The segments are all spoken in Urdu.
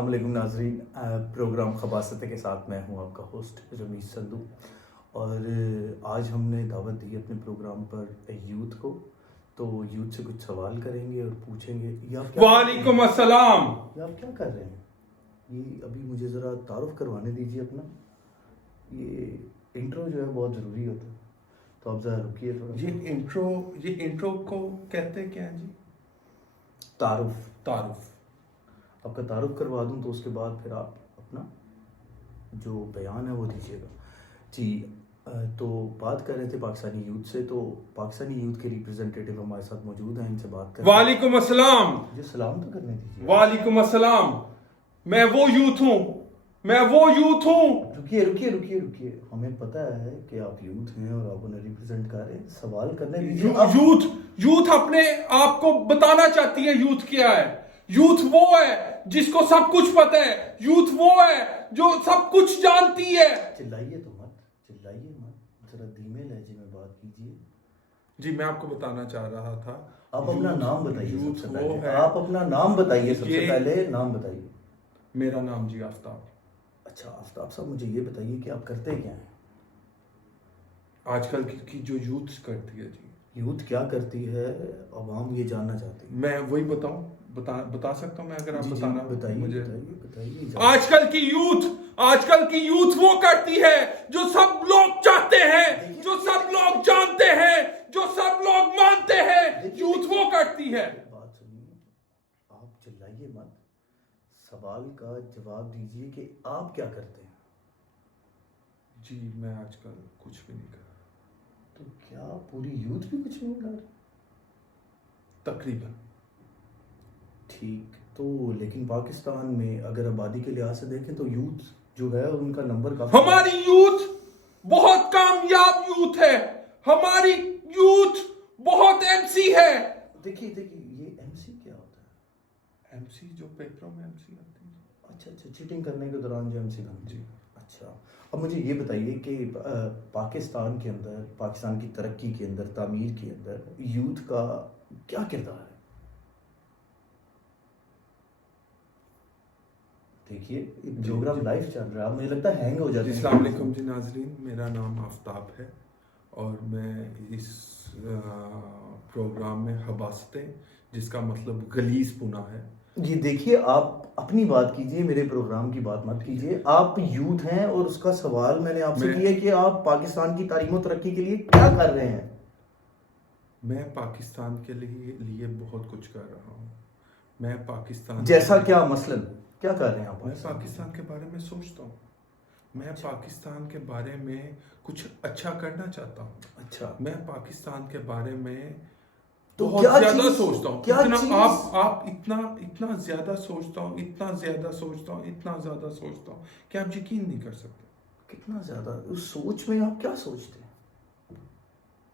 السلام علیکم ناظرین، پروگرام خباست کے ساتھ میں ہوں آپ کا ہوسٹ رمیز سندھو، اور آج ہم نے دعوت دی اپنے پروگرام پر یوتھ کو، تو یوتھ سے کچھ سوال کریں گے اور پوچھیں گے یہ آپ کیا وعلیکم السلام، یہ آپ کیا کر رہے ہیں؟ یہ ابھی مجھے ذرا تعارف کروانے دیجیے اپنا. یہ انٹرو جو ہے بہت ضروری ہوتا ہے، تو آپ ذرا رکیے تھوڑا. یہ انٹرو کو کہتے کیا ہیں جی؟ تعارف. آپ کا تعارف کروا دوں تو اس کے بعد پھر آپ اپنا جو بیان ہے وہ دیجیے گا. جی، تو بات کر رہے تھے پاکستانی یوتھ سے، تو پاکستانی یوتھ کے ریپرزنٹیٹیو ہمارے ساتھ موجود ہیں، ان سے بات کریں. وعلیکم السلام. مجھے سلام تو کرنے دیجیے. وعلیکم السلام. میں وہ یوتھ ہوں. رکیے. ہمیں پتہ ہے کہ آپ یوتھ ہیں اور آپ انہیں ریپرزینٹ کر رہے ہیں. سوال کرنے دیجیے. یوتھ اپنے آپ کو بتانا چاہتی ہے یوتھ کیا ہے. یوتھ وہ ہے جس کو سب کچھ پتہ ہے. یوتھ وہ ہے جو سب کچھ جانتی ہے. چلائیے مت، ذرا دھیمے لہجے میں بات کیجیے. جی، میں آپ کو بتانا چاہ رہا تھا. آپ اپنا نام بتائیے سب سے پہلے. آپ اپنا نام بتائیے سب سے پہلے. نام بتائیے. میرا نام جی آفتاب. اچھا آفتاب صاحب، مجھے یہ بتائیے کہ آپ کرتے کیا ہیں؟ آج کل کی جو یوتھ کرتی ہے جی. یوتھ کیا کرتی ہے عوام یہ جاننا چاہتی ہے. میں وہی بتا سکتا ہوں میں، اگر آپ بتانا بتائیے. آج کل کی یوتھ وہ کرتی ہے جو سب لوگ چاہتے ہیں، جو سب لوگ جانتے ہیں، جو سب لوگ مانتے ہیں. یوتھ وہ کرتی ہے. بات سنیے، آپ چلائیے مت، سوال کا جواب دیجیے کہ آپ کیا کرتے ہیں. جی، میں آج کل کچھ بھی نہیں کر رہا. تو کیا پوری یوتھ بھی کچھ نہیں کر رہی؟ تقریباً. ٹھیک، تو لیکن پاکستان میں اگر آبادی کے لحاظ سے دیکھیں تو یوتھ جو ہے ان کا نمبر کافی. ہماری یوتھ بہت کامیاب یوتھ ہے. ہماری یوتھ بہت ایم سی ہے. دیکھیے یہ ایم سی کیا ہوتا ہے؟ ایم سی جو پیپروں میں ایم سی آتی ہے. اچھا، چیٹنگ کرنے کے دوران جو ایم سی بنتی ہے. جی. اچھا، اب مجھے یہ بتائیے کہ پاکستان کے اندر، پاکستان کی ترقی کے اندر، تعمیر کے اندر یوتھ کا کیا کردار ہے؟ دیکھیے پروگرام لائیو چل رہا ہے، مجھے لگتا ہے ہینگ ہو جاتا ہے. السلام علیکم جی ناظرین، میرا نام آفتاب ہے اور میں اس پروگرام میں حباستیں، جس کا مطلب غلیظ پنا ہے. جی دیکھیے، آپ اپنی بات کیجئے، میرے پروگرام کی بات مت کیجئے. آپ یوتھ ہیں اور اس کا سوال میں نے آپ سے کیا کہ آپ پاکستان کی تعلیم و ترقی کے لیے کیا کر رہے ہیں. میں پاکستان کے لیے بہت کچھ کر رہا ہوں. میں پاکستان جیسا کیا مثلاً کیا کر رہے ہیں آپ؟ میں پاکستان کے بارے میں سوچتا ہوں. میں پاکستان کے بارے میں کچھ اچھا کرنا چاہتا ہوں. اچھا، میں پاکستان کے بارے میں تو بہت زیادہ سوچتا ہوں. آپ اتنا زیادہ سوچتا ہوں کہ آپ یقین نہیں کر سکتے. کتنا زیادہ؟ اس سوچ میں آپ کیا سوچتے ہیں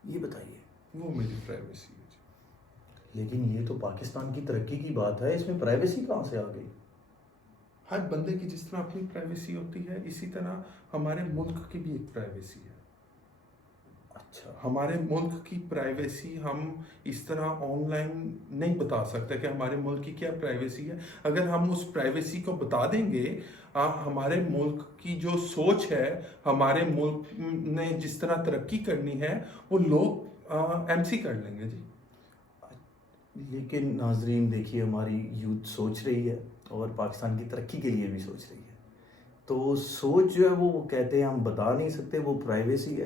یہ بتائیے. وہ میری پرائیویسی ہے جی. لیکن یہ تو پاکستان کی ترقی کی بات ہے، اس میں پرائیویسی کہاں سے آ گئی؟ ہر بندے کی جس طرح اپنی پرائیویسی ہوتی ہے، اسی طرح ہمارے ملک کی بھی ایک پرائیویسی ہے. اچھا، ہمارے ملک کی پرائیویسی ہم اس طرح آن لائن نہیں بتا سکتے کہ ہمارے ملک کی کیا پرائیویسی ہے. اگر ہم اس پرائیویسی کو بتا دیں گے، ہمارے ملک کی جو سوچ ہے، ہمارے ملک نے جس طرح ترقی کرنی ہے، وہ لوگ ایم سی کر لیں گے جی. لیکن ناظرین دیکھیے، ہماری یوتھ سوچ رہی ہے اور پاکستان کی ترقی کے لیے بھی سوچ رہی ہے. تو سوچ جو ہے وہ کہتے ہیں ہم بتا نہیں سکتے، وہ پرائیویسی ہے.